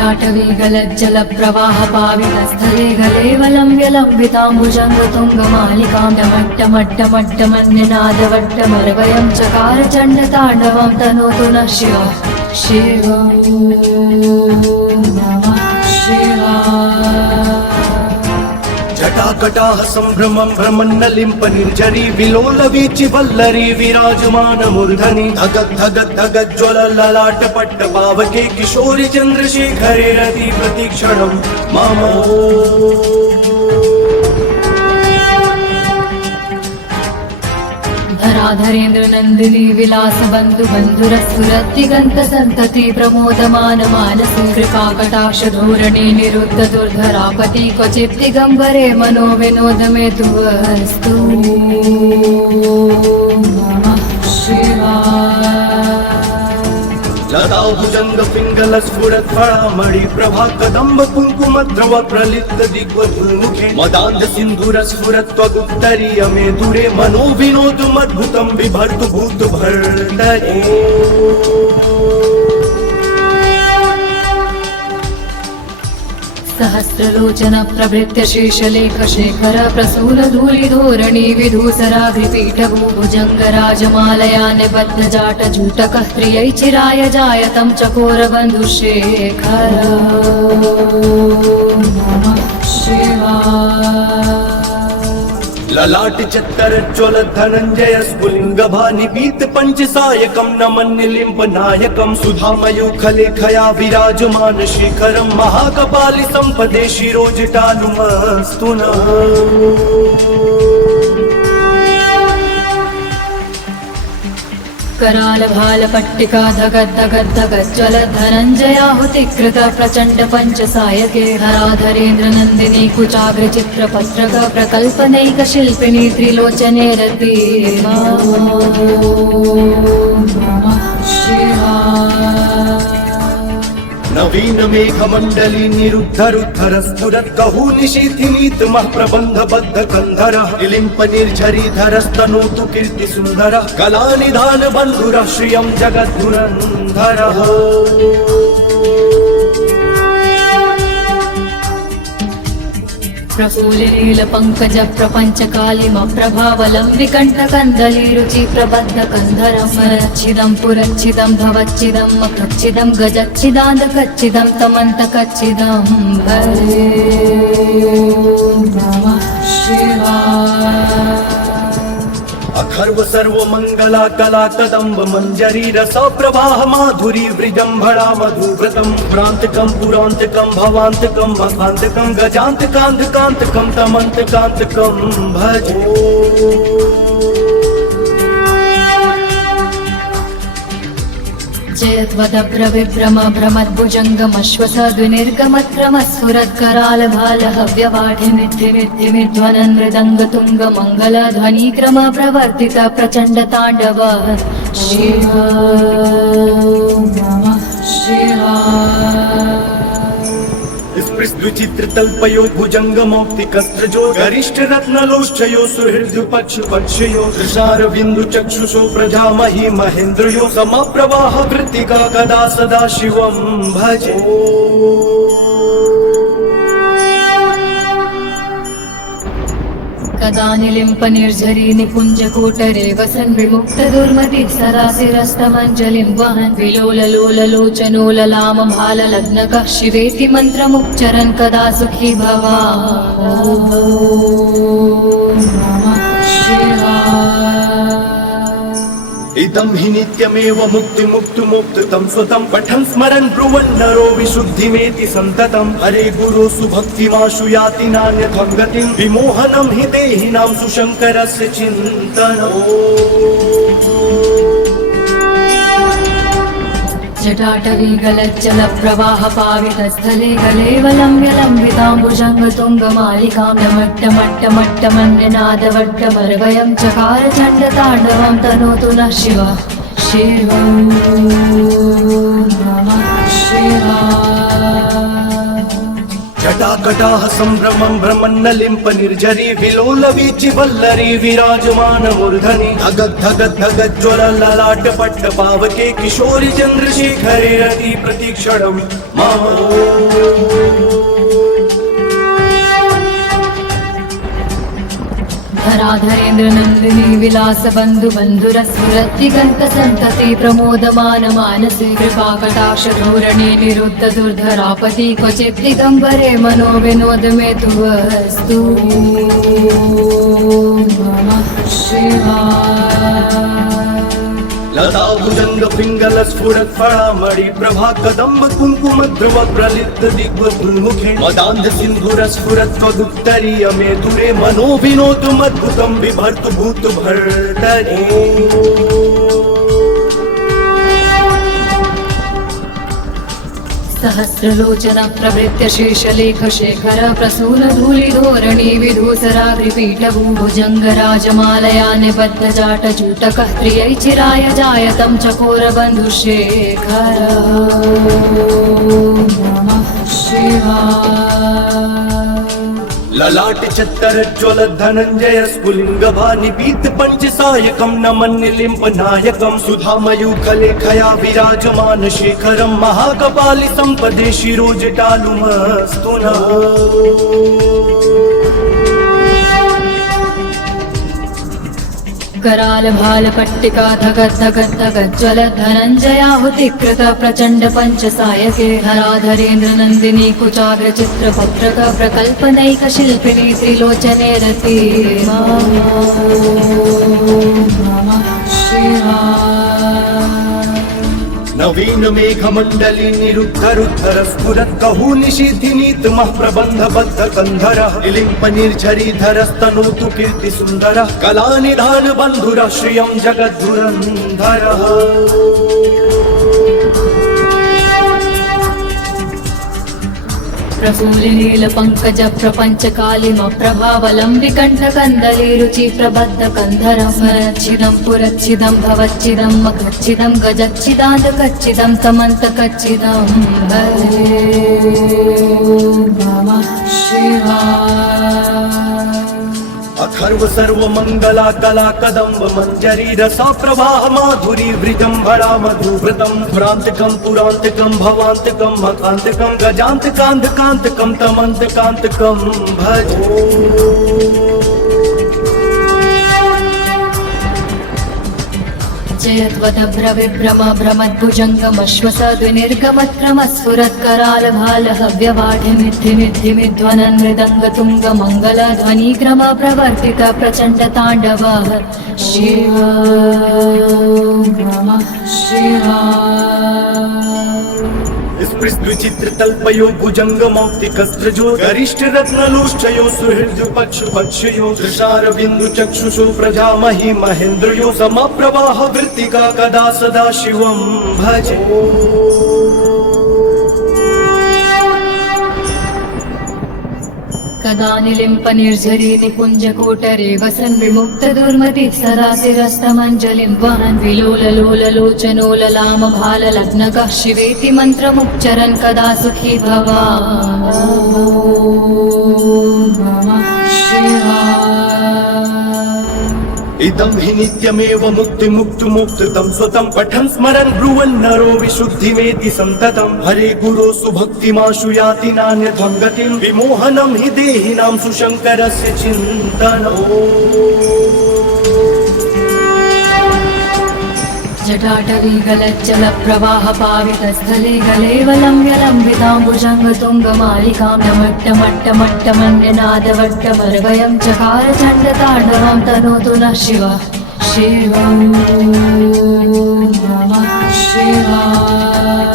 जटाटवी गलज्जलप्रवाहपावितस्थले गलेवलम्ब्यलम्बिताम्बुजङ्गतुङ्गमालिकां डमट्टमट्टमट्टमन्यनादवट्टमरवयं चकार चण्डताण्डवं तनोतु नः शिवः शिवं नमः शिवाय। जटाकटाह सम्भ्रमं भ्रमन्नलिम्प निर्झरी विलोलवीचि वल्लरी विराजमान मूर्धनि धगत् धगत् धगत् ज्वल ललाट पट्ट पावके किशोरि चन्द्रशेखरे रति प्रतिक्षणं मम धराधरेन्द्र नन्दिनी विलास बन्धु बन्धुरस्फुरद्दिगन्त सन्तति प्रमोदमान मानसे कृपाकटाक्ष धोरणे निरुद्ध दुर्धरापति क्वचित् दिगम्बरे मनो विनोद मे तु वस्तु नमः शिवाय। लता भुजंग पिंगल स्फुरत् फळामणि प्रभा कदम्ब कुंकुम द्रव प्रलिप्त दिग्वधूमुखे मदान्ध सिन्धुर स्फुरत् त्वगुत्तरीय मे दूरे मनो विनोदमद्भुतं बिभर्तु भूत भर्तरे। सहस्रलोचन प्रभृत्य शेषलेख शेखर प्रसूल धूलि धोरणी विधूसराग्रिपीठ भूभुजङ्ग राजमालया निबद्ध जाट जूटकः प्रियै चिराय जायतं चकोर बन्धुशेखर नमः शिवाय। ललाट चत्तर ज्वल धनञ्जय स्फुलिंग भानि पीत पंचसायकं नमन्निलिम्प नायकं सुधामयूखलेखया विराजमान शिखरं महाकपालि संपदे शिरोजटानुमस्तु नः। कराल भाल पट्टिका धगत् धगत् धगत् ज्वल धनञ्जयाहुतिकृत प्रचण्ड पंचसायके धराधरेन्द्र नन्दिनी कुचाग्र चित्रपत्रक प्रकल्पनैक शिल्पिनी त्रिलोचने रति नमः शिवाय। नवीन मेघमण्डली निरुद्धरुद्धर स्फुरत् कहू निशीथिनीतमः प्रबन्ध बद्ध कन्धरः निलिम्प निर्झरीधरस्तनोतु कीर्ति सुन्दरः कलानिधान बन्धुरः श्रियं जगद्धुरन्धरः। प्रफुल्लील पंकज प्रपंच कालिम प्रभावलं विकण्ठकन्दली रुचि प्रबद्ध कन्धरं मरच्छिदं पुरच्छिदं भवच्छिदं मखच्छिदं गजच्छिदान्धकच्छिदं तमन्तकच्छिदं भजे नमः शिवाय। अखर्व सर्व मंगला कला कदम्ब मंजरी रस प्रवाह माधुरी वृजंभरा मधुव्रतम भ्रांतकं पुरांतकं भवांतकं मखांतकं गजांतकांतकांतकं तमंतकांतकं भजे। जयत्वदभ्र विभ्रम भ्रमद्भुजङ्गमश्वस द्विनिर्गमत्रमस्फुरत्कराल भाल हव्यवाढिमिद्धिमिद्धिमिध्वनन् मृदङ्गतुङ्ग मङ्गलध्वनिक्रम प्रवर्तित प्रचण्ड ताण्डव शिव नमः शिवाय। स्पृष्ट्विचित्र तल्पयो भुजंगमौक्तिकस्त्रजो गरिष्ठ रत्नलोष्ठयो सुहृद्युपक्षु पक्षयो तुषार बिंदु चक्षुषो प्रजामहि महेन्द्रयो समप्रवाह वृत्तिका कदा सदा शिवं भजे। कदा निलिम्प निर्झरी निकुञ्ज कोटरे वसन् विमुक्त दुर्मति सरासिरस्तमञ्जलिं वहन् विलोललोललोचनो ललाम भाल लग्नकः शिवेति मन्त्रमुच्चरन् कदा सुखी भवामि नमः शिवाय। इदं हि नित्यमेव मुक्ति मुक्तु मुक्तं स्वतं पठन् स्मरन् ब्रुवन् नरो विशुद्धिमेति सन्ततं हरे गुरो सुभक्तिमाशु याति नान्यथं गतिं विमोहनं हि देहिनां सुशङ्करस्य चिन्तनम्। जटाटवी गलज्जल प्रवाह पावितस्थले गलेवलम्ब्यलम्बिताम्बुजङ्गतुङ्गमालिकां डमट्टमट्टमट्टमन्यनादवट्टमरवयं चकार चण्डताण्डवं तनोतु नः शिवः शिवं नमः शिवाय। जटाकटाः सम्भ्रमं भ्रमन्नलिम्प निर्झरी विलोलवीचि वल्लरी विराजमान मूर्धनि धगद्धगद्धगज्ज्वल ललाट पट्ट पावके किशोरि चन्द्रशेखरे रति प्रतीक्षणं मम धराधरेन्द्र नन्दिनी विलास बन्धु बन्धुरस्फुरद्दिगन्त सन्तति प्रमोदमान मानसे कृपाकटाक्ष धोरणे निरुद्ध दुर्धरापति क्वचित् दिगम्बरे मनो विनोद मे तु वस्तु नमः शिवाय लता भुजंग पिंगल स्फुरत् फळामणि प्रभा कदम्ब कुंकुम ध्रुव प्रलिप्त दिग्वमुखे मदान्ध सिन्धुर स्फुरत् त्वदुत्तरीय मे दूरे मनो विनोदमद्भुतं बिभर्तु भूत भर्तरि सहस्रलोचन प्रवृत्य शेषलेख शेखर प्रसून धूलिधोरणी विधूसराग्रिपीठ भूभुजङ्गराजमालया निबद्ध जाटचूटकः प्रियै चिराय जायतं चकोर बन्धुशेखर नमः शिवाय ललाट चत्तर ज्वल धनंजय स्फुलिंग भानि पीत पंच सायकं नमन्निलिम्प नायकं सुधामयूखले खया विराजमान शेखरं महाकपालि संपदे शिरोजटालुमस्तु नः कराल भाल पट्टिका धगद्धगद्धगज्ज्वल धनञ्जयाहुतिकृत प्रचण्ड पञ्चसायके हराधरेन्द्र नन्दिनी कुचाग्र चित्रपत्रक प्रकल्पनैक शिल्पिनी त्रिलोचने रति नमः शिवाय नवीन मेघमण्डली निरुद्धरुद्धर स्फुरत् कहू निशीथिनीतमः प्रबन्धबद्ध कन्धरः लिम्प निर्झरीधरस्तनोतु कीर्ति सुन्दरः कलानिधान बन्धुरः श्रियं जगद्धुरन्धरः प्रफुल्लिनील पंकज प्रपंच कालिम प्रभावलं विकण्ठ कन्दली रुचि प्रबद्ध कन्धरं स्मरच्छिदं पुरच्छिदं भवच्छिदं मखच्छिदं गजच्छिदान्त कच्छिदं समन्त कच्छिदं भजे नमः शिवाय अथर्व सर्व मंगला कला कदम्ब मंजरी रसा प्रवाह माधुरी वृजंभरा मधुव्रतम भ्रांतकम पुरांतकम भवांतकम मकांतकम गजांतकांतकांतकम तमंतकांतकम भजो जयत्वदभ्र विभ्रम भ्रमद्भुजङ्गमश्वसद्विनिर्गमत्क्रमस्फुरत्कराल भाल हव्यवाढिमिद्धिमिद्धिमिध्वनन् मृदङ्ग तुङ्ग मङ्गल ध्वनिक्रम प्रवर्तित प्रचण्ड ताण्डव शिव नमः शिवाय विचित्र तल्पयो भुजंग मौक्तिकस्त्रजो गरिष्ठ रत्नलोष्ठयो सुहृद पक्षु पक्षयो तुषार बिंदु चक्षुषो प्रजामहि महेन्द्रयो समप्रवाह वृत्तिका कदा सदा शिवं भजे कदा निलिम्प निर्झरी निकुञ्ज कोटरे वसन् विमुक्त दुर्मति सदा शिरस्तमञ्जलिं वहन् विलोललोललोचनोललाम भाल लग्नकः शिवेति मन्त्रमुच्चरन् कदा सुखी भवान् नमः शिवाय इदं हि नित्यमेव मुक्तिमुक्तुमुक्तं स्वतं पठन् स्मरन् ब्रुवन् नरो विशुद्धिमेति सन्ततं हरे गुरो सुभक्तिमाशु याति नान्यथं गतिं विमोहनं हि देहिनां सुशङ्करस्य चिन्तनम् जटाटवी गलच्चल प्रवाह पावितस्थले गलेवलम्ब्यलम्बिताम्बुजङ्ग तुङ्गमालिकां नमट्टमट्टमट्टमन्यनादवट्टमर्वयं चकार चण्डताण्डवं तनोतु नः शिवः शिवं नमः शिवाय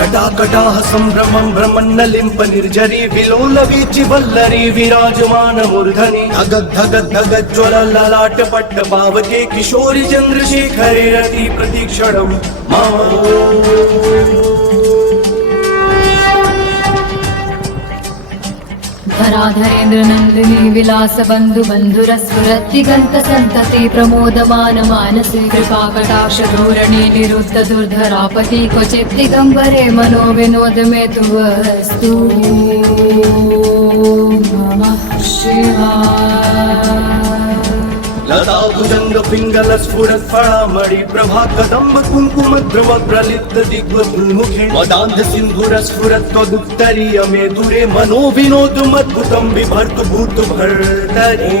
जटाकटाः सम्भ्रमं भ्रमन्नलिम्प निर्झरी विलोलवीचि वल्लरी विराजमान मूर्धनि धगद्धगद्धगज्ज्वल ललाट पट्ट पावके किशोरि चन्द्रशेखरे रति प्रतीक्षणं मम धराधरेन्द्र नन्दिनी विलास बन्धु बन्धुरस्फुरद्दिगन्त सन्तति प्रमोदमान मानसे कृपाकटाक्ष धोरणे निरुद्ध दुर्धरापति क्वचित् दिगम्बरे मनो विनोद मे तु वस्तु नमः शिवाय। लताभुजंग पिंगल स्फुरत् फळामणि प्रभा कदम्ब कुंकुम द्रव प्रलिप्त दिग्वमुखे मदान्ध सिन्धुर स्फुरत् त्वदुत्तरीय मे दूरे मनो विनोदमद्भुतं बिभर्तु भूत भर्तरि।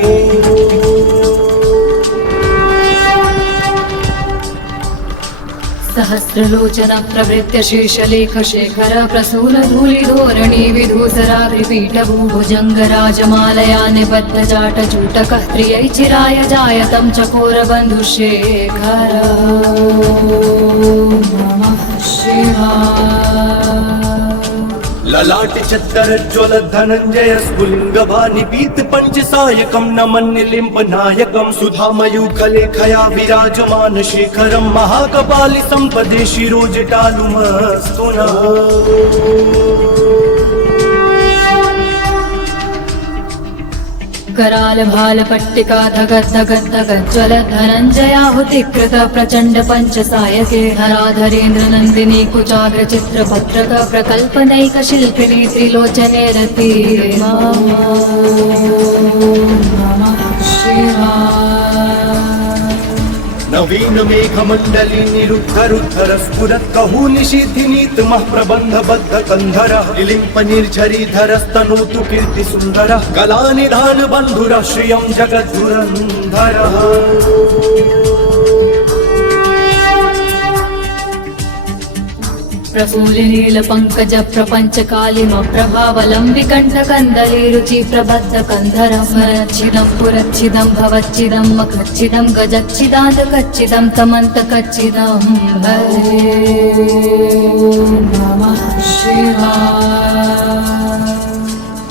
सहस्रलोचन प्रवृत्य शेषलेख शेखर प्रसून धूलि धोरणी विधूसराग्रिपीठ भूभुजंग राजमालया निबद्ध जाट चूटकः प्रियै चिराय जायतं चकोर बन्धुशेखर नमः शिवाय। ललाट चत्तर ज्वल धनंजय स्फुलिंग भानि पीत पंचसायकं नमन् निलिम्ब नायकं सुधामयूखलेखया विराजमान शेखरं महाकपालि संपदे शिरोजटालुमस्तु नः। कराल भाल पट्टिका धगत् धगत् धगत् ज्वलत् धनञ्जयाहुतिकृत प्रचण्ड पंचसायके धराधरेन्द्र नन्दिनी कुचाग्र चित्र भद्रक प्रकल्पनैक शिल्पिनी त्रिलोचने रति नमः शिवाय। नवीन मेघमण्डली निरुद्धरुद्धर स्फुरत् कहू निशीथिनीत मः प्रबन्ध बद्ध कंधरः लिलिम्प निर्झरीधरस्तनोतु कीर्ति सुन्दरः कलानिधान बन्धुरः श्रियं जगद्धुरन्धरः। प्रफुल्लिनील पंकज प्रपंच कालिम प्रभावलंबिकंठ कंदली रुचि प्रबद्ध कंधरं स्मरच्छिदं पुरच्छिदं भवच्छिदं मखच्छिदं गजच्छिदान्त कच्छिदं तमन्त कच्छिदं हरे नमः शिवाय।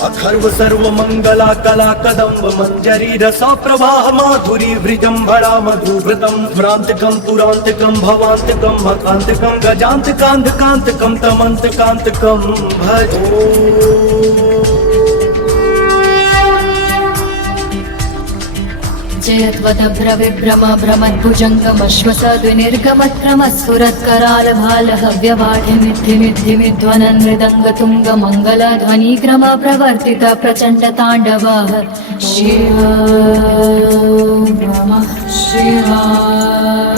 अखर्व सर्व मंगला कला कदम्ब मंजरी रसा प्रवाह माधुरी वृजंभरा मधुव्रतम भ्रांतकं पुरांतकं भवांतकं मकांतकं गजांतकांतकांतकं तमंतकांतकं भजो। जयत्वदभ्र विभ्रम भ्रमद्भुजङ्गमश्वसद्विनिर्गमत्क्रमस्फुरत्कराल भालहव्यवाढिमिद्धिमिद्धिमिध्वनन् मृदङ्गतुङ्ग मङ्गलध्वनिक्रम प्रवर्तित प्रचण्ड ताण्डव शिव नमः शिवाय।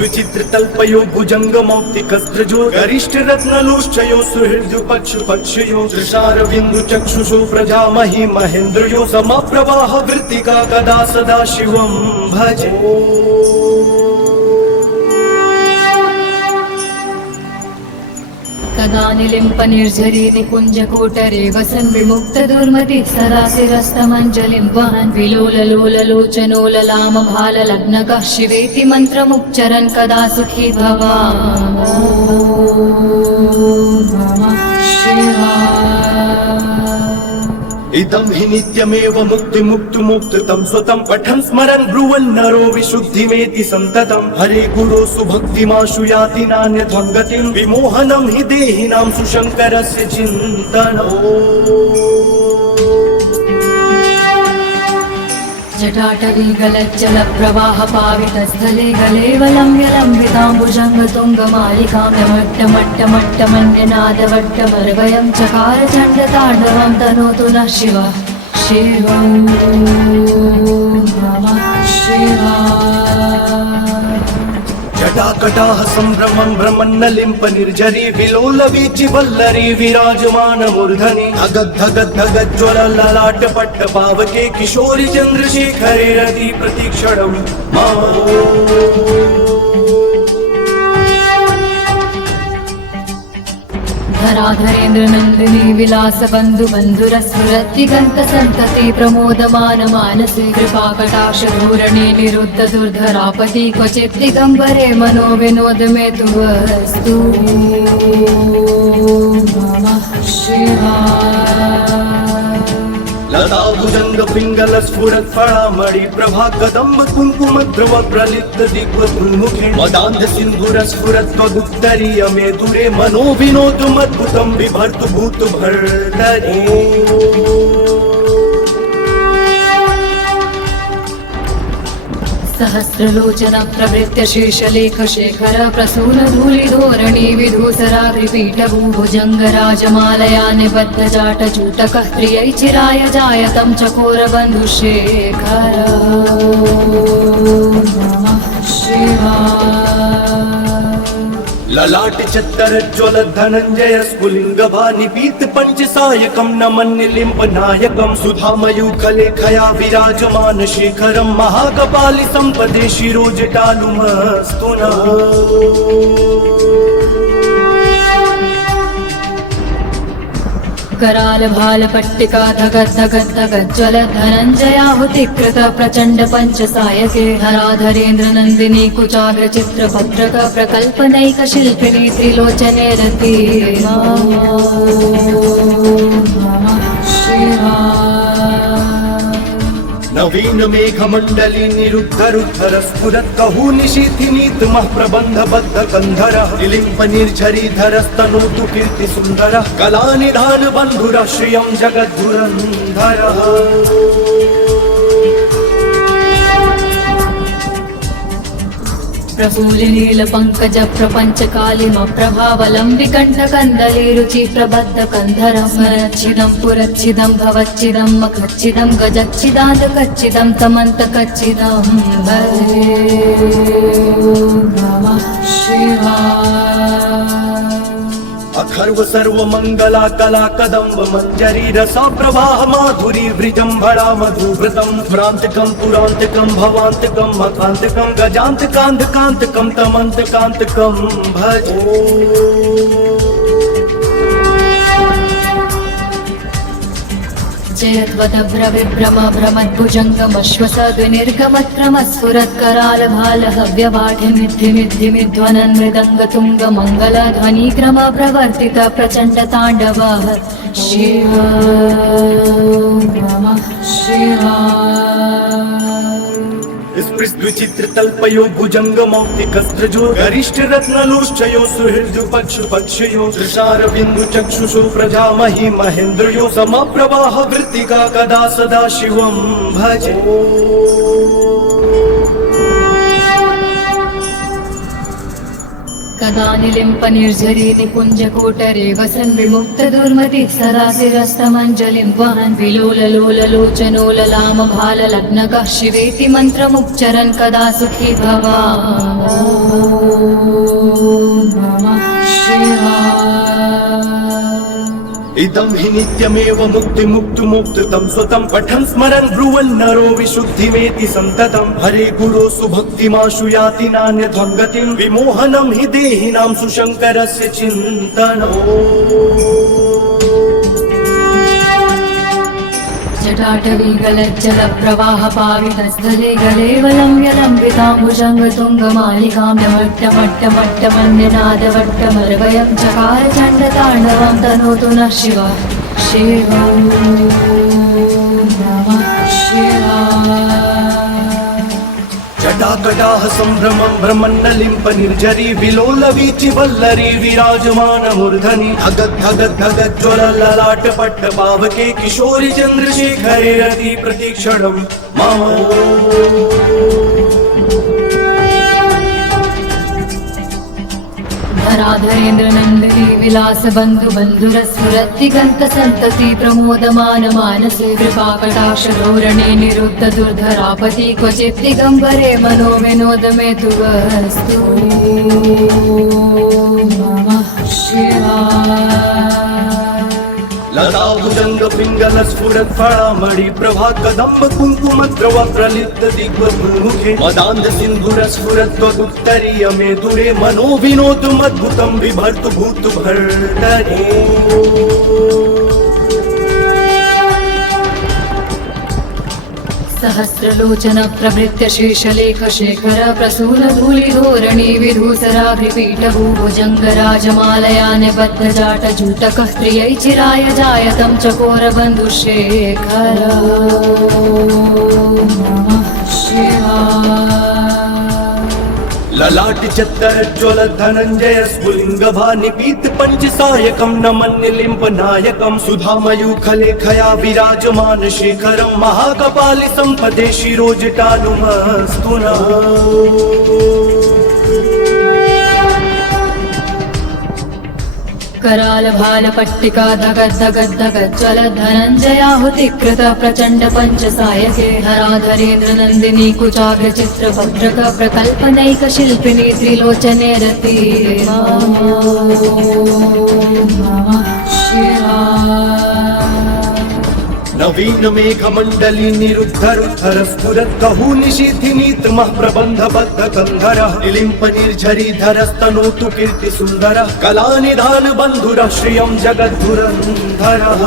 विचित्र तल्पयो भुजंग मौक्तिकस्त्रजो गरिष्ठ रत्नलोष्ठयो सुहृद्यो पक्षयो तुषार बिंदु चक्षुषो प्रजामहि महेन्द्रयो समप्रवाह वृत्तिका कदा सदा शिवं भजे। कदा निलिम्प निर्झरी निकुञ्जकोटरे वसन् विमुक्त दुर्मतिः सदाशिरस्तमञ्जलिं वहन् विलोललोललोचनोललाम भाललग्नकः शिवेति मन्त्रमुच्चरन् कदा सुखी भवामः नमः शिवाय। इदं हि नित्यमेव मुक्ति मुक्ति मुक्तितं स्वतं पठन् स्मरन् ब्रुवन् नरो विशुद्धिमेति सन्ततं हरे गुरो सुभक्तिमाशु याति नान्यथं गतिं विमोहनं हि देहिनां सुशङ्करस्य चिन्तनम्। जटाटवी गलज्जल प्रवाह पावितस्थले गलेवलम्ब्य लम्बिताम्बुजङ्गतुङ्गमालिकां मट्टमट्टमट्टमन्यनादवट्टमर्वयं चकार चण्डताण्डवं तनोतु नः शिवः शिवं नमः शिवाय। जटाकटाः सम्भ्रमं भ्रमन्नलिम्प निर्झरी विलोल वीचि वल्लरी विराजमान मूर्धनि धगद्धगद्धगज्ज्वल ललाट पट्ट पावके किशोरि चन्द्रशेखरे रति प्रतीक्षणं धराधरेन्द्र नन्दिनी विलास बन्धु बन्धुरस्फुरद्दिगन्त सन्तति प्रमोदमान मानसे कृपाकटाक्ष धोरणे निरुद्ध दुर्धरापति क्वचित् दिगम्बरे मनो विनोद मे तु वस्तु नमः शिवाय। लता भुजंग पिंगल स्फुरत् फळामणि प्रभा कदम्ब कुङ्कुम द्रव प्रलिप्त दिग्वमुखे मदान्ध सिन्धुर स्फुरत् त्वदुत्तरीय मे दूरे मनो विनोदमद्भुतं बिभर्तु भूत भर्तरि सहस्रलोचन प्रवृत्य शीर्षलेख शेखर प्रसून धूलिधोरणी विधूसराग्रिपीठ भूभुजङ्ग राजमालया निबद्ध जाट चूटकः प्रियै चिराय जायतं चकोर बन्धुशेखर नमः शिवाय ललाट चत्तर ज्वल धनञ्जय स्फुलिंग भानिपीत पंचसायकं नमन्निलिम्ब नायकं सुधामयूखलेखया विराजमान शेखरं महाकपालि संपदे शिरोजटालुमस्तु नः कराल भाल पट्टिका धगत् धगत् धगत् ज्वल धनञ्जयाहुतिकृत प्रचण्ड पंचसायके हराधरेन्द्र नन्दिनी कुचाग्र चित्र भद्रक प्रकल्पनैक शिल्पिनी त्रिलोचने रति नमः शिवाय नवीन मेघमण्डली निरुद्धरुद्धर स्फुरत् कहू निशीथिनीतमः प्रबन्ध बद्ध कन्धरः लिलिम्प निर्झरीधरस्तनोतु कीर्ति सुन्दरः कलानिधान बन्धुरः श्रियं जगद्धुरन्धरः प्रफुल्लिनील पंकज प्रपंच कालिम प्रभावलंबिकंठ कंदली रुचि प्रबद्ध कंधरं स्मरच्छिदं पुरच्छिदं भवच्छिदं मखच्छिदं गजच्छिदाद कच्छिदं तमन्त कच्छिदं भजे नमः शिवाय अखर्व सर्व मंगला कला कदम्ब मंजरी रसा प्रवाह माधुरी वृजंभरा मधुव्रतम भ्रांतकं पुरांतकं भवांतकं मकांतकं गजांतकांतकांतकं तमंतकांतकं भजो जयद्वदभ्र विभ्रम भ्रमद्भुजङ्गमश्वसद्विनिर्गमत्क्रमस्फुरत्कराल भाल हव्यवाढिमिद्धिमिद्धिमिध्वनन् मृदङ्गतुङ्ग मङ्गलध्वनिक्रम प्रवर्तित प्रचण्ड ताण्डवः शिव नमः शिवाय स्पृष्ट्विचित्र तल्पयो भुजंग मौक्तिकस्त्रजो गरिष्ठ रत्नलोष्ठयो सुहृदु पक्षु पक्षयो तुषार बिंदु चक्षुषु प्रजामहि महेन्द्रयो समप्रवाह वृत्तिका कदा सदा शिवं भजे कदा निलिम्प निर्झरी निकुञ्ज कोटरे वसन् विमुक्त दुर्मति सदा शिरस्तमञ्जलिं वहन् विलोललोललोचनोललाम भाल लग्नकः शिवेति मन्त्रमुच्चरन् कदा सुखी भवामि नमः शिवाय इदं हि नित्यमेव मुक्ति मुक्तु मुक्तं स्वतं पठन् स्मरन् ब्रुवन् नरो विशुद्धिमेति सन्ततं हरे गुरो सुभक्तिमाशु याति नान्यथं गतिं विमोहनं हि देहिनां सुशङ्करस्य चिन्तनम् जटाटवी गलज्जल प्रवाह पावितस्थले गलेवलं यलम्बिताम्बुजङ्गतुङ्गमालिकां डमट्टमट्टमट्टमन्यनादवट्टमर्वयं चकार चण्डताण्डवं तनोतु नः शिवः शिवं नमः शिवाय जटाकटाह सम्भ्रमं भ्रमन्नलिम्प निर्झरी विलोलवीचि वल्लरी विराजमान मूर्धनि धगत् धगत् धगत् ज्वल ललाट पट्ट पावके किशोरि चन्द्रशेखरे रति प्रतीक्षणं मम धराधरेन्द्र नन्दिनी विलास बन्धु बन्धुरस्फुरद्दिगन्त सन्तति प्रमोदमान मानसे कृपाकटाक्ष धोरणे निरुद्ध दुर्धरापति क्वचित् दिगम्बरे मनो विनोद मे तु वस्तु नमः शिवाय लता भुजंग पिंगल स्फुरत् फळामणि प्रभा कदम्ब कुङ्कुम द्रव प्रलिप्त दिग्वमुखे मदान्ध सिन्धुर स्फुरत् त्वदुत्तरीय मे दूरे मनो विनोदमद्भुतं बिभर्तु भूत भर्तरि सहस्रलोचन प्रभृत्य शीर्षलेख शेखर प्रसून धूलिधोरणी विधूसराग्रिपीठ भूभुजङ्गराजमालया निबद्धजाटजूटकः स्त्रियै चिराय जायतं चकोर बन्धुशेखर नमः शिवाय। ललाट चत्तर ज्वल धनंजय स्फुलिंग भानिपीत पंचसायकं नमन्निलिम्ब नायकं सुधामयूखलेखया विराजमान शेखरं महाकपालि संपदे शिरोजटानुमस्तु नः। कराल भाल पट्टिका धगद् धगद् धगद् ज्वल धनञ्जयाहुतिकृत प्रचण्ड पंचसायके हराधरेन्द्र नन्दिनी कुचाग्र चित्र भद्रक प्रकल्पनैक शिल्पिनी त्रिलोचने रति नमः शिवाय। नवीन मेघ मंडली निरुद्धरुद्धर स्फुरत् कहू निशीथिनीत मह प्रबंध बद्ध कंधरः निलिम्प निर्झरीधरस्तनोतु कीर्ति सुंदरः कला निधान बंधुरः श्रियं जगद्धुरन्धरः।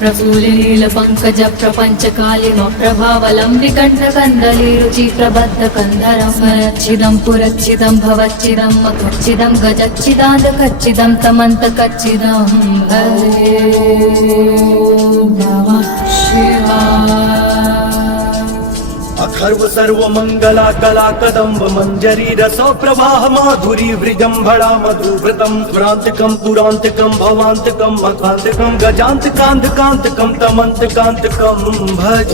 प्रसूलिनील पंकज प्रपंच कालिम प्रभावलंबिकंठ कंदली रुचि प्रबद्ध कंधरं स्मरच्छिदं पुरच्छिदं भवच्छिदं मखच्छिदं गजच्छिदान्त कच्छिदं तमन्त कच्छिदं भजे नमः शिवाय। अखर्व सर्व मंगला कला कदम्ब मंजरी रसो प्रवाह माधुरी वृजंभड़ा मधुव्रतम पुरांतकम पुरांतकम भवांतकम मखांतकम गजांतकांतकांतकम तमंतकांतकम भज।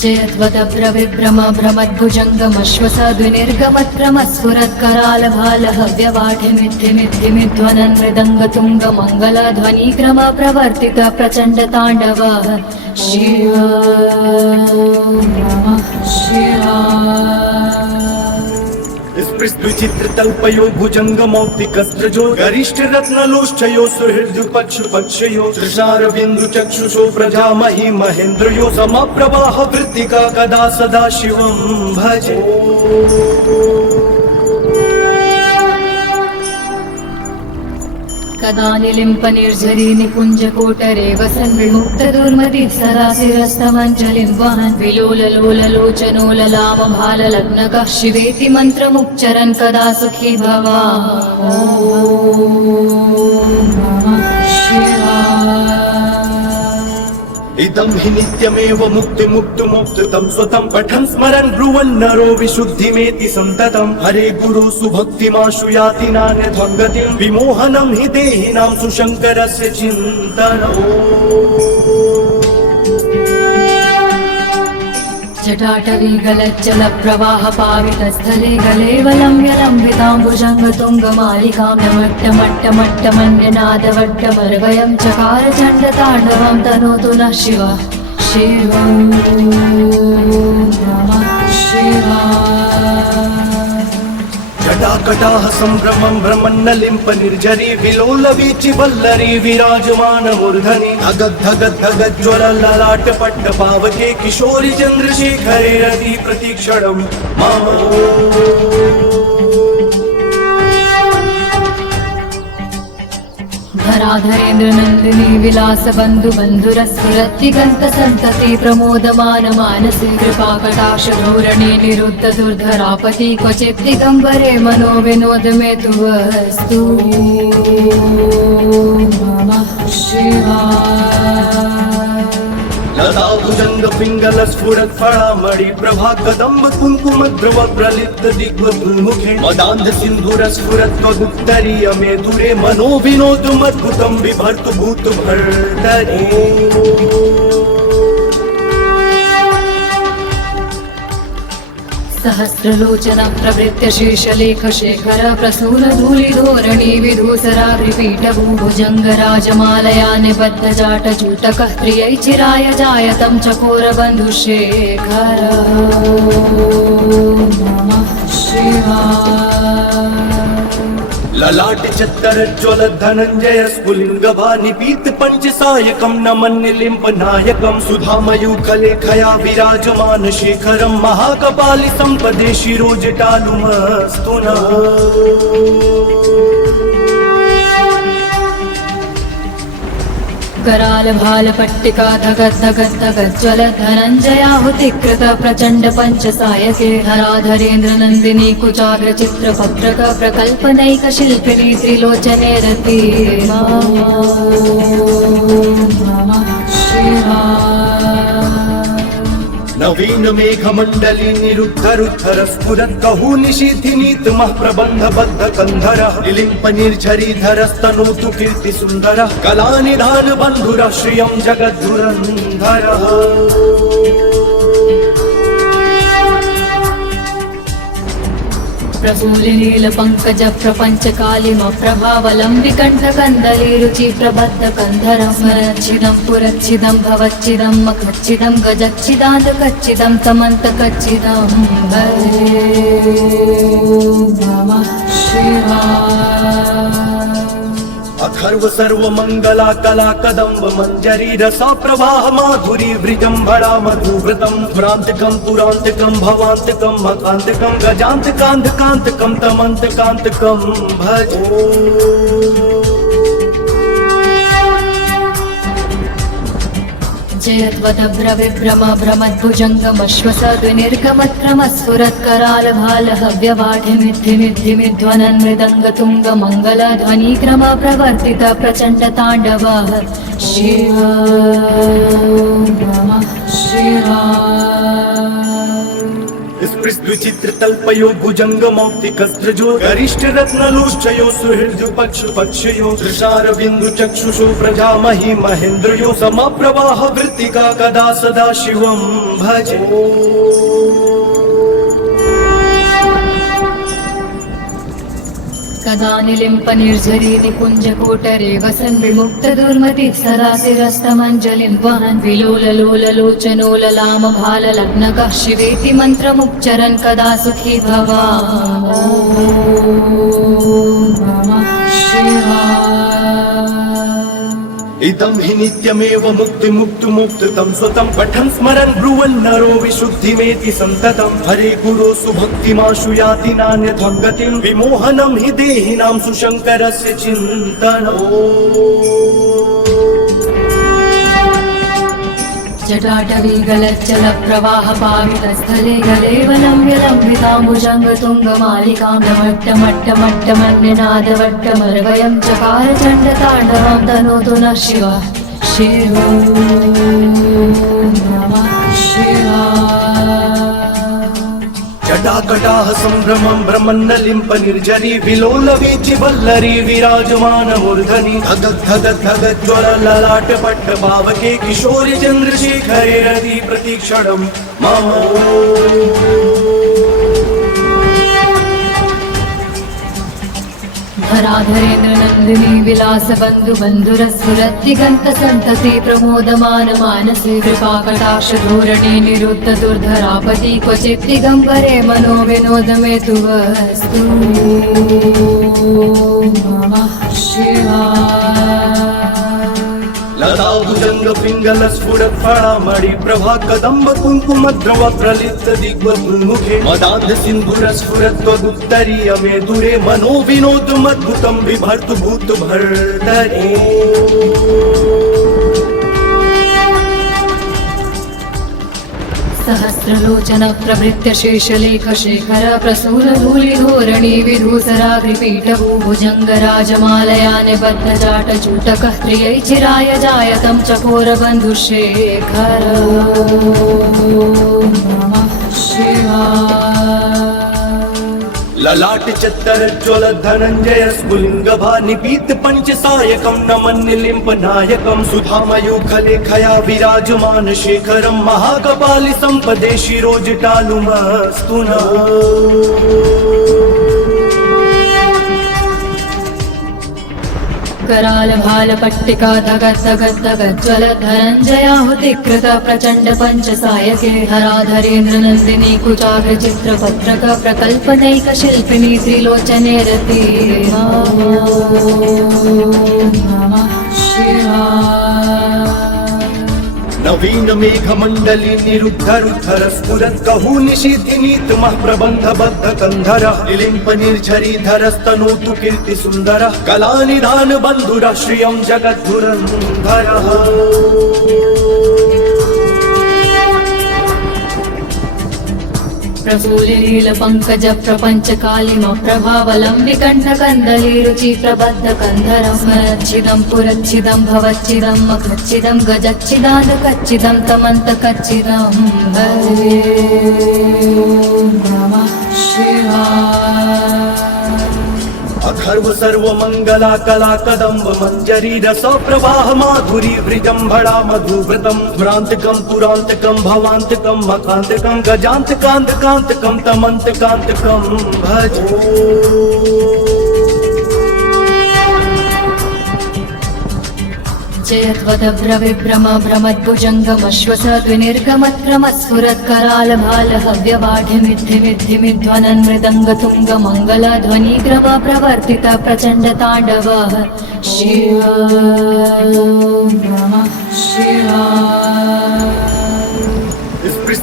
जयद्वदभ्रविभ्रम भ्रमद्भुजङ्गमश्वसद्विनिर्गमत्क्रमस्फुरत्कराल भालहव्यवाढिमिद्धिमिद्धिमिध्वनन् मृदङ्गतुङ्गमङ्गलध्वनिक्रम प्रवर्तित प्रचण्ड ताण्डव शिव नमः शिवाय। स्पृष्ट्विचित्र तल्पयो भुजंग मौक्तिकस्त्रजो गरिष्ठ रत्नलोष्ठयो सुहृद पक्षु पक्षयो तृषार बिंदु चक्षुषो प्रजामहि महेन्द्रयो समप्रवाह वृत्तिका कदा सदा शिवं भजे। कदा निलिम्प निर्झरी निकुञ्ज कोटरे वसन् विमुक्त दुर्मति सरासिरस्तमञ्जलिं वहन् विलोल लोल लोचनो ललाम भाल लग्नकः शिवेति मन्त्रमुच्चरन् कदा सुखी भवा ॐ नमः शिवाय। इदं हि नित्यमेव मुक्तिमुक्तमुक्तं स्वतं पठन् स्मरन् ब्रुवन् नरो विशुद्धिमेति सन्ततं हरे गुरु सुभक्तिमाशु याति नान्यथं गतिं विमोहनं हि देहिनां सुशङ्करस्य चिन्तनम्। जटाटवी गलज्जल प्रवाह पावितस्थले गलेवलम्ब्य लम्बिताम्बुजङ्ग तुङ्गमालिकां नमट्टमट्टमट्टमन्यनादवट्टमर्वयं चकार चण्डताण्डवं तनोतु नः शिव शिव नमः शिवाय। जटाकटाह सम्भ्रमं भ्रमन्नलिम्प निर्झरी विलोल वीचि वल्लरी विराजमान मूर्धनि धगद् धगद् धगद् ज्वल ललाट पट्ट पावके किशोरि चन्द्रशेखरे रति प्रतीक्षणं मम। धराधरेन्द्र नन्दिनी विलास बन्धु बन्धुरस्फुरत्तिगन्त सन्तति प्रमोदमान मानसे कृपाकटाक्ष धोरणे निरुद्ध दुर्धरापति क्वचित् दिगम्बरे मनो विनोद मे तु वस्तु नमः शिवाय। लता भुजंग पिंगल स्फुरत् फणामणि प्रभा कदम्ब कुंकुम ध्रुव प्रलिप्त दिग्वधूमुखे मदान्ध सिन्धुर स्फुरत् त्वगुत्तरीय मे दूरे मनो विनोद मद्भुतं बिभर्तु भूत भर्तरि। सहस्रलोचन प्रभृत्य शीर्षलेख शेखर प्रसून धूलिधोरणी विधूसराग्रिपीठ भूभुजङ्गराजमालया निबद्धजाटजूटकः स्त्रियै चिराय जायतं चकोर बन्धुशेखर नमः शिवाय। ललाट चित्तरज्ज्वल धनञ्जय स्फुलिङ्गभानिपीत पञ्चसायकं नमन्निलिम्प नायकं सुधामयूखलेखया विराजमान शेखरं महाकपालि सम्पदे शिरोजटालुमस्तु नः। कराल भाल पट्टिका धगत् धगत् धगत् ज्वल धनञ्जयाहुतिकृत प्रचण्ड पञ्चसायके हराधरेन्द्र नन्दिनी कुचाग्र चित्र पत्रक प्रकल्पनैक शिल्पिनी त्रिलोचने रति नमः शिवाय। नवीन मेघमण्डली निरुद्धरुद्धर स्फुरत् कहू निशीथिनीतमः प्रबन्ध बद्ध कन्धरः लिलिम्प निर्झरीधरस्तनोतु कीर्ति सुन्दरः कलानिधान बन्धुरः श्रियं जगद्धुरन्धरः। प्रफुल्लिनील पंकज प्रपंच कालिम प्रभावलं विकण्ठ कन्दली रुचि प्रबद्ध कन्धरं स्मरच्छिदं पुरच्छिदं भवच्छिदं मखच्छिदं गजच्छिदान्तकच्छिदं समन्तकच्छिदं भजे नमः शिवाय। अखर्व सर्व मंगला कला कदम्ब मंजरी रसा प्रवाह माधुरी वृजंभरा मधुव्रतम भ्रांतकम पुरांतकम भवांतकम मकांतकम गजांतकांतकांतकम तमंतकांतकम भज। जयद्वदभ्र विभ्रम भ्रमद्भुजङ्गमश्वसद्विनिर्गमत्क्रमस्फुरत्कराल भालः व्यवाढिमिद्धिमिद्धिमिध्वनन् मृदङ्गतुङ्ग मङ्गलध्वनिक्रम प्रवर्तित प्रचण्ड ताण्डवः शिव नमः शिवाय। स्पृष्ट्विचित्र तल्पयो भुजंग मौक्तिकस्त्रजो गरिष्ठ रत्नलुश्चयो सुहृद्यु पक्षु पक्षयो दृशार बिंदु चक्षुषो प्रजामहि महेन्द्रयो समप्रवाह वृत्तिका कदा सदा शिवं भजे। कदा निलिम्प निर्झरी निकुञ्ज कोटरे वसन् विमुक्त दुर्मति सदा शिरस्तमञ्जलिं वहन् विलोल लोल लोचनो ललाम भाल लग्नकः शिवेति मन्त्रमुच्चरन् कदा सुखी भवामो नमः शिवाय। इदं हि नित्यमेव मुक्ति मुक्तु मुक्ततं स्वतं पठन् स्मरन् ब्रुवन् नरो विशुद्धिमेति सन्ततं हरे गुरो सुभक्तिमाशु याति नान्यथं गतिं विमोहनं हि देहिनां सुशङ्करस्य चिन्तनम्। जटाटवी गलच्चल प्रवाह पावितस्थले गलेवलं विलम्बिताम्बुजङ्गतुङ्गमालिकां डमट्टमट्टमट्टमन्यनादवट्टमर्वयं चकार चण्डताण्डवं तनोतु नः शिवः शिव नमः शिवाय। जटाकटाह सम्भ्रमं भ्रमन्नलिम्प निर्जरी विलोल वीचि वल्लरी विराजमान मूर्धनि धगत् धगत् धगत् ज्वल ललाट पट्ट पावके किशोरि चन्द्रशेखरे रति प्रतीक्षणं मम। धराधरेन्द्र नन्दिनी विलास बन्धु बन्धुरस्फुरद्दिगन्त सन्तति प्रमोदमान मानसे कृपाकटाक्ष धोरणे निरुद्ध दुर्धरापति क्वचित् दिगम्बरे मनो विनोदमे तु वस्तु नमः शिवाय। लता भुजंग पिंगल स्फुरत् फणामणि प्रभा कदम्ब कुङ्कुमद्रव प्रलिप्त दिग्वमुखे मदान्ध सिन्धुर स्फुरत् त्वदुत्तरीय मे दूरे मनो विनोदमद्भुतं बिभर्तु भूत भर्तरे। सहस्रलोचन प्रभृत्य शेषलेख शेखर प्रसून धूलि धोरणी विधूसराग्रिपीठ भुजंग राजमालया निबद्ध जाट चूटकः त्रियै चिराय जायतं चकोर बन्धुशेखर नमः शिवाय। ललाट चित्तरज्ज्वल धनञ्जय स्फुलिङ्गभानिपीत पञ्चसायकं नमन्निलिम्प नायकं सुधामयूखलेखया विराजमान शेखरं महाकपालि सम्पदे शिरोजटालुमस्तु नः। कराल भाल पट्टिका धगत् धगत् धगत् ज्वलत् धनञ्जयाहुतिकृत प्रचण्ड पञ्चसायके हराधरेन्द्र नन्दिनी कुचाग्र चित्रपत्रक प्रकल्पनैक शिल्पिनी त्रिलोचने रति नमः शिवाय। नवीन मेघ मंडली निरुद्धरुद्धर स्फुरत् कहू निशीथिनीत मह प्रबंध बद्ध कंधर लिलिंप निर्झरीधर स्तनोतु कीर्ति सुंदर कला निधान बंधुर श्रियं जगद्धुरंधर। प्रफुल्लील पंकज प्रपंच कालिम प्रभावलं विकण्ठ कंदली रुचि प्रबद्ध कंधरं स्मरच्छिदं पुरच्छिदं भवच्छिदं मखच्छिदं गजच्छिदाद कच्चिदं तमन्त कच्चिदं भजे नमः शिवाय। अथर्व सर्व मंगला कला कदम्ब मंजरी रस प्रवाह माधुरी वृजंभड़ा मधुव्रतम भ्रांतकम पुरांतकम भवांतकम मकांतकम गजांतकांतकांतकम तमंतकांतकम भजो। जयध्वदभ्र विभ्रम भ्रमद्भुजङ्गमश्वसद्विनिर्गमत्क्रमस्फुरत् कराल भाल हव्यवाढ्यमिद्धिमिद्धिमिध्वनन् मृदङ्ग तुङ्ग मङ्गल ध्वनिग्रव प्रवर्तित प्रचण्ड ताण्डव शिव नमः शिवाय।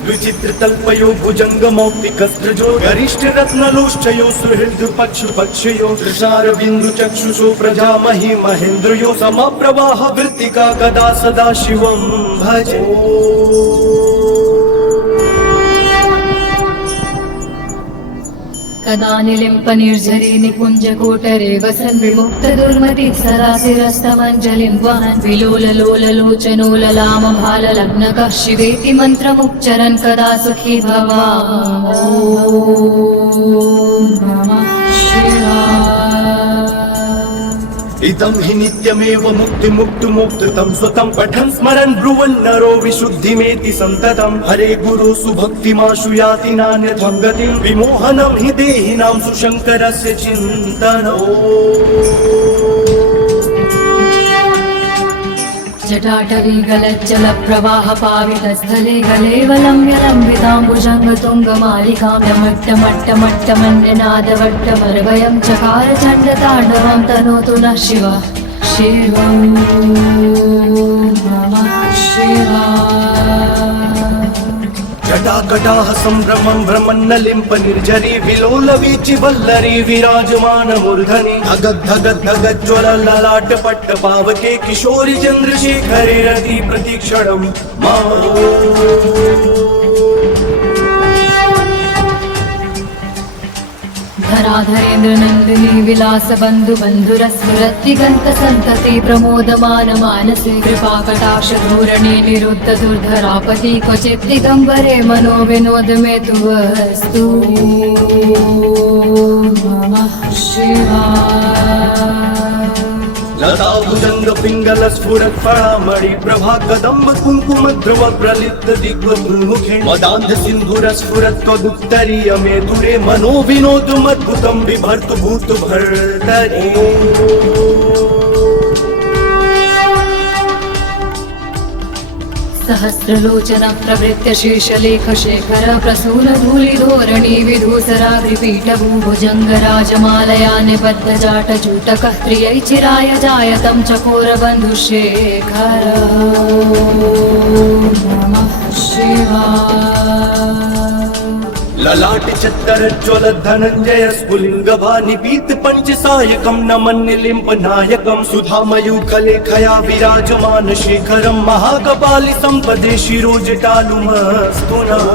विचित्र तल्पयो भुजंग मौक्तिकस्त्रजो गरिष्ठ रत्नलोष्टयो सुहृद पक्षु पक्षयो तुषार बिंदु चक्षुषो प्रजामहि महेन्द्रयो समप्रवाह वृत्तिका गदा सदा शिवं भजे। कदा निलिम्प निर्झरी निकुञ्ज कोटरे वसन् विमुक्त दुर्मति सरासिरस्तमञ्जलिं वहन् विलोल लोल लोचनो ललाम भाल लग्नकः शिवेति मन्त्रमुच्चरन् कदा सुखी भवा ॐ नमः शिवाय। इदं हि नित्यमेव मुक्ति मुक्तु मुक्ततं स्वतं पठन् स्मरन् ब्रुवन् नरो विशुद्धिमेति सन्ततं हरे गुरु सुभक्तिमाशु याति नान्यथं गतिं विमोहनं हि देहिनां सुशङ्करस्य चिन्तनम्। जटाटवी गलज्जल प्रवाह पावित स्थले गलेवलं यलम्बिताम्बुजङ्ग तुङ्गमालिकां यमट्टमट्टमट्टमन्यनादवट्टमर्वयं चकार चण्डताण्डवं तनोतु नः शिव शिव नमः शिवाय। जटाकटाः सम्भ्रमं भ्रमन्नलिम्प निर्झरी विलोल वीचि वल्लरी विराजमान मूर्धनि धगद् धगद् धगद् ज्वल ललाट पट्ट पावके किशोरि चन्द्रशेखरे रति प्रतीक्षणं मा। धराधरेन्द्र नन्दिनी विलास बन्धु बन्धुरस्फुरद्दिगन्त सन्तति प्रमोदमान मानसे कृपाकटाक्ष धोरणे निरुद्ध दुर्धरापति क्वचित् दिगम्बरे मनो विनोद मे तु वस्तु नमः शिवाय। लता भुजंग पिंगल स्फुरत् फणामणि प्रभा कदम्ब कुंकुम ध्रुव प्रलिप्त दिग्मुखे मदान्ध सिंधुर स्फुरत् त्वदुत्तरीय मे दूरे मनो विनोदमद्भुतं बिभर्तु भूत भर्तरि। सहस्रलोचन प्रवृत्य शीर्षलेख शेखर प्रसून धूलिधोरणी विधूसराग्रिपीठ भूभुजङ्ग राजमालया निबद्ध जाट चूटकः त्रियै चिराय जायतं चकोर बन्धुशेखर नमः शिवाय। ललाट चत्तर ज्वल धनंजय स्फुलिंग भानि पीत पंचसायकं नमन्निलिम्प नायकं सुधामयूखले खया विराजमान शेखरं महाकपालि संपदे शिरोजटालुमस्तु नः।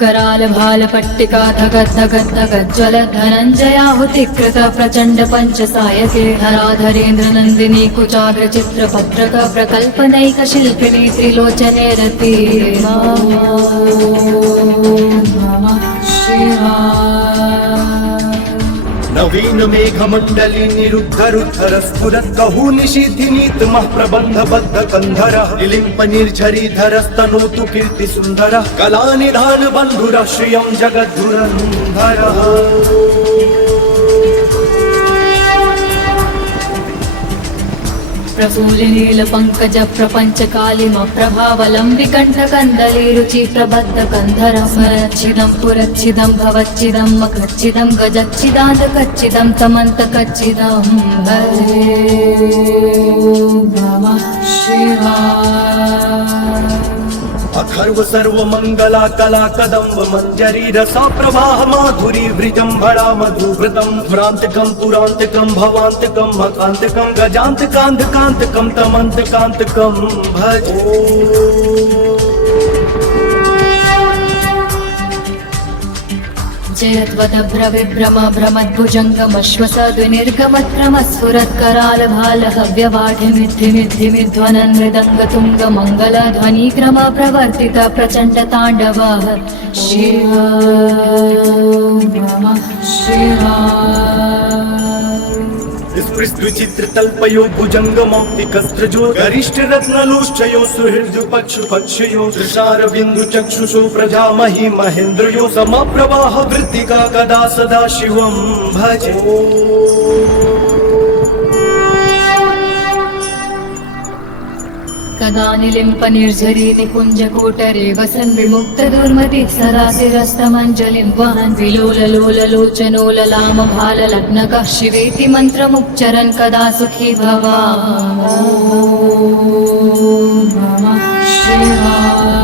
कराल भाल पट्टिका धगत् धगत् धगत् ज्वलत् धनञ्जयाहुतिकृत प्रचण्ड पञ्चसायके हराधरेन्द्र नन्दिनी कुचाग्र चित्रपत्रक प्रकल्पनैक शिल्पिनी त्रिलोचने रति नमः शिवाय। नवीन मेघमण्डली निरुद्धरुद्धर स्फुरत् कहू निशीथिनीतमः प्रबन्धबद्ध कन्धरः लिलिम्प निर्झरीधरस्तनोतु कीर्ति सुन्दरः कलानिधान बन्धुरः श्रियं जगद्धुरन्धरः प्रफुल्लिनील पंकज प्रपंच कालिम प्रभावलं विकण्ठ कन्दली रुचि प्रबद्ध कंधर स्मरच्छिदं पुरच्छिदं भवच्छिदं मखच्छिदं गजच्छिदान्त कच्चिदं तमन्त कच्चिदं भजे नमः शिवाय। अथर्व सर्व मंगला कला कदम्ब मंजरी रसा प्रवाह माधुरी वृजंभरा मधुव्रतम भ्रांतकम पुरांतकम भवांतकम मकांतकम गजांतकांतकांतकम तमंतकांतकम भज। जयद्वदभ्रविभ्रम भ्रमद्भुजङ्गमश्वसद्विनिर्गमत्रमस्फुरत्करालभालहव्यवाढिमिद्धिमिद्धिमिध्वनन् मृदङ्गतुङ्गमङ्गलध्वनिक्रम प्रवर्तित प्रचण्ड ताण्डवः शिव नमः शिवाय। विचित्र तल्पयो भुजंगमौक्तिकस्त्रजो गरिष्ठ रत्नलोष्टयो सुहृद पक्षु पक्षयो तुषार बिंदु चक्षुषो प्रजामहि महेन्द्रयो समप्रवाह वृत्तिका कदा सदा शिवं भजे। कदा निलिम्प निर्झरी निकुञ्ज कोटरे वसन् विमुक्त दुर्मति सरासिरस्तमञ्जलिं वहन् विलोललोललोचनो ललाम भाल लग्नकः शिवेति मन्त्रमुच्चरन् कदा सुखी भवा ॐ नमः शिवाय।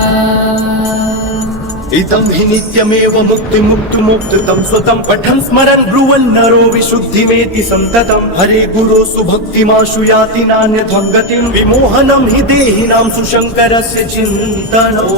इदं हि नित्यमेव मुक्तिमुक्तुमुक्तं स्वतं पठन् स्मरन् ब्रुवन् नरो विशुद्धिमेति सन्ततं हरे गुरो सुभक्तिमाशु याति नान्यथं गतिं विमोहनं हि देहिनां सुशङ्करस्य चिन्तनम्।